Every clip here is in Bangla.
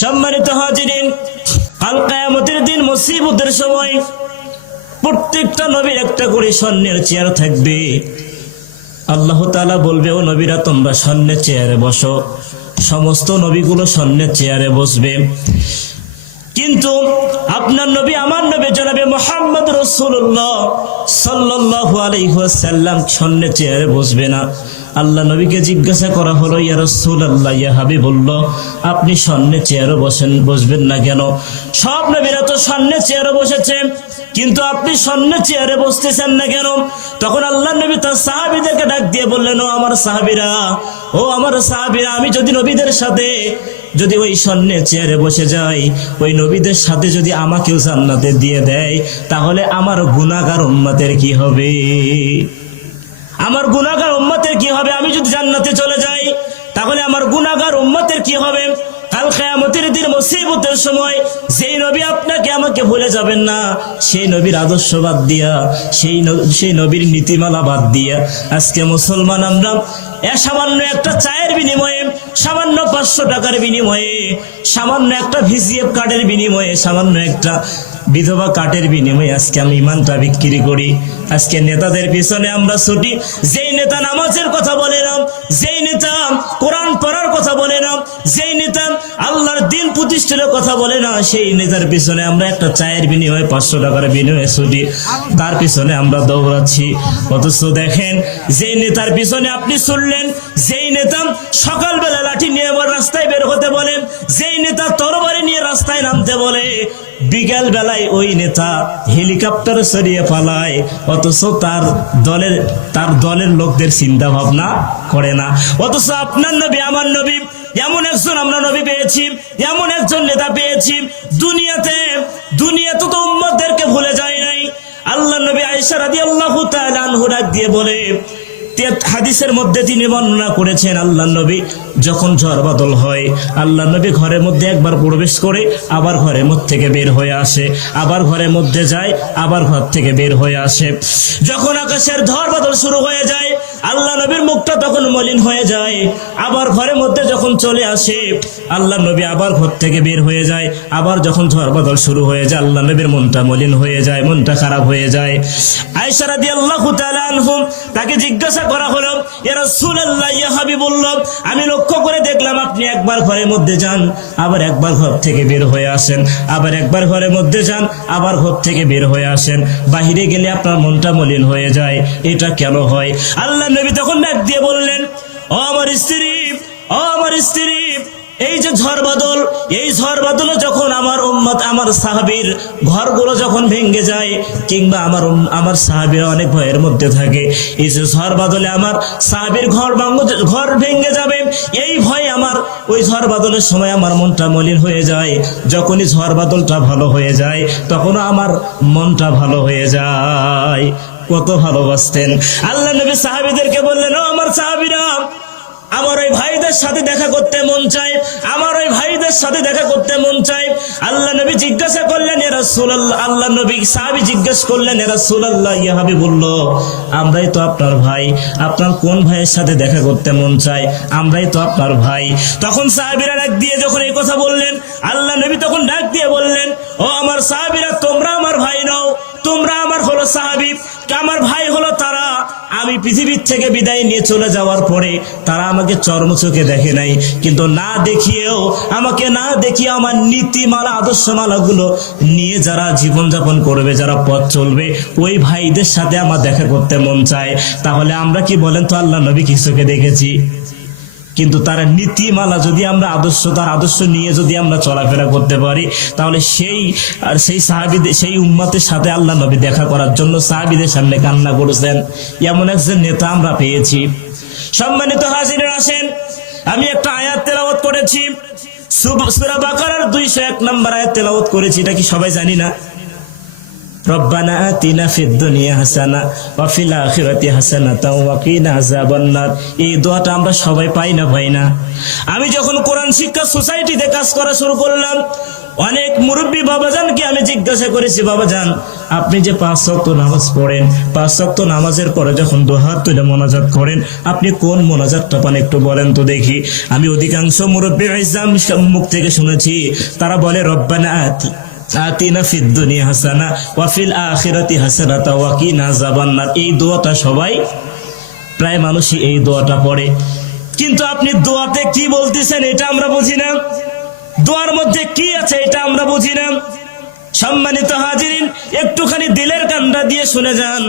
সম্মানিত হাজিরিন, কাল কিয়ামতের দিন মুসিবতের সময় প্রত্যেকটা নবীর একটা করে স্বর্ণের চেয়ার থাকবে। আল্লাহ তাআলা বলবে, ও নবীরা তোমরা স্বর্ণের চেয়ারে বসো। সমস্ত নবীগুলো স্বর্ণের চেয়ারে বসবে, কিন্তু আপনার নবী আমার নবী জনাবে মুহাম্মদ রাসূলুল্লাহ সাল্লাল্লাহু আলাইহি ওয়াসাল্লাম স্বর্ণের চেয়ারে বসবে না। আল্লাহ নবীকে জিজ্ঞাসা করা হলো, ইয়া রাসূলুল্লাহ, ইয়া হাবিবুল্লাহ, আপনি স্বর্ণের চেয়ারে বসবেন না কেন? সব নবীরা তো স্বর্ণের চেয়ারে বসেছে, কিন্তু আপনি স্বর্ণের চেয়ারে বসতেছেন না কেন? তখন আল্লাহ নবী তার সাহাবীদেরকে ডাক দিয়ে বললেন, ও আমার সাহাবীরা, আমি যদি নবীদের সাথে যদি ওই স্বর্ণের চেয়ারে বসে যাই, ওই নবীদের সাথে যদি আমাকেও জান্নাতে দিয়ে দেয়, তাহলে আমার গুনাহগার উম্মতের কি হবে? আমার গুনাহগার উম্মতের কি হবে? আমি যদি জান্নাতে চলে যাই, তাহলে আমার গুনাহগার উম্মতের কি হবে? কাল কিয়ামতের দিন মুসিবতের সময় যেই নবী আপনাকে আমাকে ভুলে যাবেন না, সেই নবীর আদর্শ বাদ দিয়া, সেই নবীর নীতিমালা বাদ দিয়া আজকে মুসলমান আমরা সামান্য একটা চায়ের বিনিময়ে, সামান্য 500 টাকার বিনিময়ে, সামান্য একটা ভিজিএফ কার্ডের বিনিময়ে, সামান্য একটা বিধবা কার্ডের বিনিময়ে আজকে আমি ইমানটা বিক্রি করি। আজকে নেতাদের পিছনে আমরা ছুটি। যেই নেতা নামাজের কথা বলে না, যেই নেতা কোরআন পড়ার কথা বলে না, যেই নেতা আল্লাহর দ্বীন প্রতিষ্ঠার কথা বলে না, সেই নেতার পিছনে আমরা একটা চায়ের বিনিময়ে 500 টাকার বিনিময়ে ছুটি, তার পিছনে আমরা দৌড়াচ্ছি। অথচ দেখেন, যেই নেতার পিছনে আপনি ছুটলেন, যেই নেতা সকালবেলা লাঠি নিয়ে আবার রাস্তায় বের হতে বলে, যেই নেতা তরবারি নিয়ে রাস্তায় নামতে বলে, বিকেল বেলায় ওই নেতা হেলিকপ্টার সরিয়ে পালায়। অথচ তার দলের লোকদের চিন্তা ভাবনা করে না। অথচ আপনার নবী আমার নবী, এমন একজন আমরা নবী পেয়েছি, এমন একজন নেতা পেয়েছি, দুনিয়াতে তো উম্মতদেরকে ভুলে যায় নাই। আল্লাহ নবী আয়েশা রাদিয়াল্লাহু তাআলা আনহা ডাক দিয়ে বলে, হাদিসের মধ্যে তিনি বর্ণনা করেছেন, আল্লাহ নবী যখন ঝড় বাদল হয়, আল্লাহ নবী ঘরের মধ্যে একবার প্রবেশ করে আবার ঘরের মধ্যে থেকে বের হয়ে আসে, আবার ঘরের মধ্যে যায়, আবার ঘর থেকে বের হয়ে আসে। যখন আকাশের ঝড় বাদল শুরু হয়ে যায়, আল্লাহ নবীর মুখটা তখন মলিন হয়ে যায়। আবার ঘরের মধ্যে যখন চলে আসে, আল্লাহ নবী আবার ঘর থেকে বের হয়ে যায়। আবার যখন ঝড় বাদল শুরু হয়ে যায়, আল্লাহ নবীর মনটা মলিন হয়ে যায়, মনটা খারাপ হয়ে যায়। আয়েশা রাদিয়াল্লাহু তাআলা আনহা, তাকে জিজ্ঞাসা করা হলো, ইয়া রাসূলুল্লাহ, ইয়া হাবিবুল্লাহ, আমি লক্ষ্য করে দেখলাম আপনি একবার ঘরের মধ্যে যান, আবার একবার ঘর থেকে বের হয়ে আসেন, আবার একবার ঘরের মধ্যে যান, আবার ঘর থেকে বের হয়ে আসেন, বাহিরে গেলে আপনার মনটা মলিন হয়ে যায়, এটা কেন হয়? আল্লাহ নবী তখন ডাক দিয়ে বললেন, ও আমার স্ত্রী, এই যে ঝড় বাদল, এই ঝড় বাদলে যখন আমার উম্মত, আমার সাহাবীর ঘরগুলো যখন ভেঙে যায়, কিংবা আমার সাহাবীরা অনেক ভয়ের মধ্যে থাকে, এই যে ঝড় বাদলে আমার সাহাবীর ঘর ভেঙে যাবে, এই ভয় আমার ওই ঝড় বাদলের সময় আমার মনটা মলিন হয়ে যায়। যখনই ঝড় বাদলটা ভালো হয়ে যায়, তখনও আমার মনটা ভালো হয়ে যায়। কত ভালোবাসতেন আল্লাহ নবী সাহাবীদেরকে বললেন, ও আমার সাহাবীরা, আমার ওই ভাইদের সাথে দেখা করতে মন চায়, আমার ওই ভাইদের সাথে দেখা করতে মন চায়। আল্লাহ নবী জিজ্ঞাসা করলেন, ইয়া রাসূলুল্লাহ, আল্লাহ নবী সাহাবী জিজ্ঞাসা করলেন, ইয়া রাসূলুল্লাহ, ইয়া হাবিবুল্লাহ, আমরাই তো আপনার ভাই, আপনার কোন ভাইয়ের সাথে দেখা করতে মন চায়? আমরাই তো আপনার ভাই। তখন সাহাবীরা ডাক দিয়ে যখন এই কথা বললেন, আল্লাহ নবী তখন ডাক দিয়ে বললেন, ও আমার সাহাবীরা, তোমরা আমার ভাই নও, তোমরা আমার হলো সাহাবী, আমার ভাই হলো তারা। আমি পৃথিবীর থেকে বিদায় নিয়ে চলে যাওয়ার পরে তারা আমাকে চর্ম চোখে দেখে নাই, কিন্তু আমাকে না দেখিয়ে আমার নীতিমালা, আদর্শমালা গুলো নিয়ে যারা জীবনযাপন করবে, যারা পথ চলবে, ওই ভাইদের সাথে আমার দেখা করতে মন চায়। তাহলে আমরা কি বলেন তো, আল্লাহ নবী কি চোখে দেখেছি? কিন্তু তার নীতিমালা যদি আমরা তার আদর্শ নিয়ে যদি আমরা চলাফেরা করতে পারি, তাহলে সেই সাহাবীদের, সেই উম্মতের সাথে আল্লাহ নবী দেখা করার জন্য সাহাবীদের সামনে কান্না করেছেন। এমন একজন নেতা আমরা পেয়েছি। সম্মানিত হাজির, আসেন, আমি একটা আয়াত তেলাওয়াত করেছি, সূরা বাকারার 201 নম্বর আয়াত তেলাওয়াত করেছি। এটা কি সবাই জানি না? রব্বানা আতিনা ফিদ দুনিয়া হাসানা ওয়া ফিল আখিরাতি হাসানাতাও ওয়া কিনা আযাবান নার। এই দোয়াটা আমরা সবাই পাই না? আমি যখন কোরআন শিক্ষা সোসাইটিতে কাজ করা শুরু করলাম, অনেক মুরব্বী বাবাজানকে আমি জিজ্ঞাসা করেছি, বাবাজান আপনি যে 5 ওয়াক্ত নামাজ পড়েন, 5 ওয়াক্ত নামাজের পরে যখন দুহাত তুলে মোনাজাত করেন, আপনি কোন মোনাজাতটা পান একটু বলেন তো দেখি। আমি অধিকাংশ মুরব্বী ইসলাম মুখ থেকে শুনেছি, তারা বলে রব্বানা আতিনা ফিদ দুনিয়া হাসানা ওয়া ফিল আখিরাতি হাসানাতা ওয়া কিনা আযাবান্নার। এই দোয়াটা সবাই, প্রায় মানুষই এই দোয়াটা পড়ে। কিন্তু আপনি দোয়াতে কি বলতেছেন এটা আমরা বুঝি না, দোয়ার মধ্যে কি আছে এটা আমরা বুঝি না। সম্মানিত হাজিরিন, একটুখানি দিলের কান্ডা দিয়ে শুনে যান।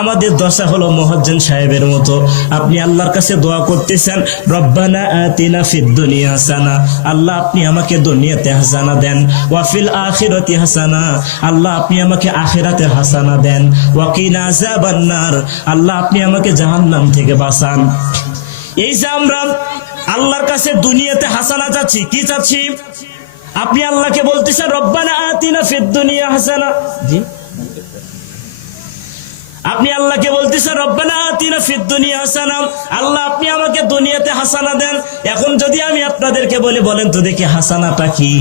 আমাদের দশা হলো মুয়াজ্জিন সাহেবের মতো। আপনি আল্লাহর কাছে দোয়া করতেছেন, রব্বানা আতিনা ফিদ দুনিয়া হাসানা, আল্লাহ আপনি আমাকে দুনিয়াতে হাসানা দেন, ওয়া ফিল আখিরাতি হাসানা, আল্লাহ আপনি আমাকে আখিরাতে হাসানা দেন, ওয়া কিনা আযাবান্নার, আল্লাহ আপনি আমাকে জাহান্নাম থেকে বাঁচান। এই যে আমরা আল্লাহর কাছে দুনিয়াতে হাসানা চাচ্ছি, কি চাচ্ছি? আপনি আল্লাহকে বলতেছেন রব্বানা আতিনা ফিদ দুনিয়া হাসানা, জি, আপনি আল্লাহকে বলতেছেন রব্বানা আতিনা ফিদ দুনিয়া হাসানা, আল্লাহ আপনি আমাকে দুনিয়াতে হাসানা দেন। এখন যদি আমি আপনাদেরকে বলি, বলেন তো দেখি হাসানাটা কি?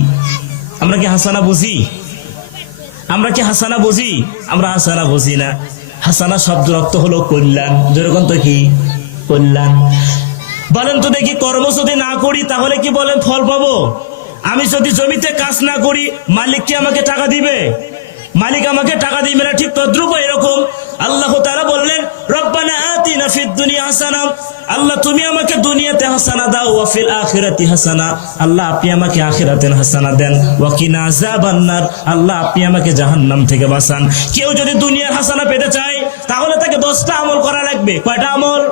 আমরা কি হাসানা বুঝি? আমরা কি হাসানা বুঝি? আমরা হাসানা বুঝি না। হাসানা শব্দের অর্থ হলো কল্যাণ। যেরকম তো কি কল্যাণ। বলেন তো দেখি, কর্ম যদি না করি তাহলে কি বলেন ফল পাবো? আমি যদি জমিতে কাজ না করি, মালিক কি আমাকে টাকা দিবে? মালিক আমাকে টাকা দিবে না। ঠিক তদ্রুপ এরকম আল্লাহ তাআলা বললেন রব্বানা আতিনা ফিদ দুনিয়া হাসানা, আল্লাহ তুমি আমাকে দুনিয়াতে হাসানা দাও, ওয়া ফিল আখিরাতি হাসানা, আল্লাহ আপনি আমাকে আখিরাতে হাসানা দেন, ওয়া কিনা আযাবান্নার, আল্লাহ আপনি আমাকে জাহান্নাম থেকে বাঁচান। কেউ যদি দুনিয়ার হাসানা পেতে চায় তাহলে তাকে 10টা আমল করা লাগবে। কয়টা আমল?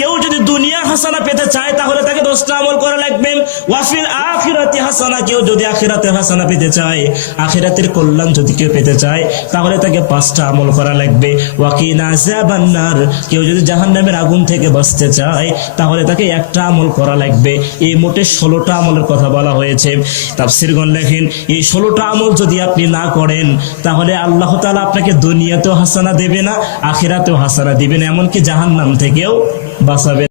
কেউ যদি দুনিয়ার হাসানা পেতে চায় তাহলে তাকে 10টা আমল করা লাগবে। ওয়া ফিল আখিরাতি হাসানা, কেউ যদি আখিরাতের হাসানা পেতে চায়, আখিরাতের কল্যাণ যদি কেউ পেতে চায় তাহলে তাকে 5টা আমল করা লাগবে। ওয়া কিনা আযাবান্নার, কেউ যদি জাহান্নামের আগুন থেকে বাঁচতে চায় তাহলে তাকে 1টা আমল করা লাগবে। এই মোটে 16টা আমলের কথা বলা হয়েছে। তাফসীরগণ লেখেন, এই 16টা আমল যদি আপনি না করেন তাহলে আল্লাহ তাআলা আপনাকে দুনিয়াতেও হাসানা দেবে না, আখিরাতেও হাসানা দিবে না, এমনকি জাহান্নাম থেকেও বাঁচাবে।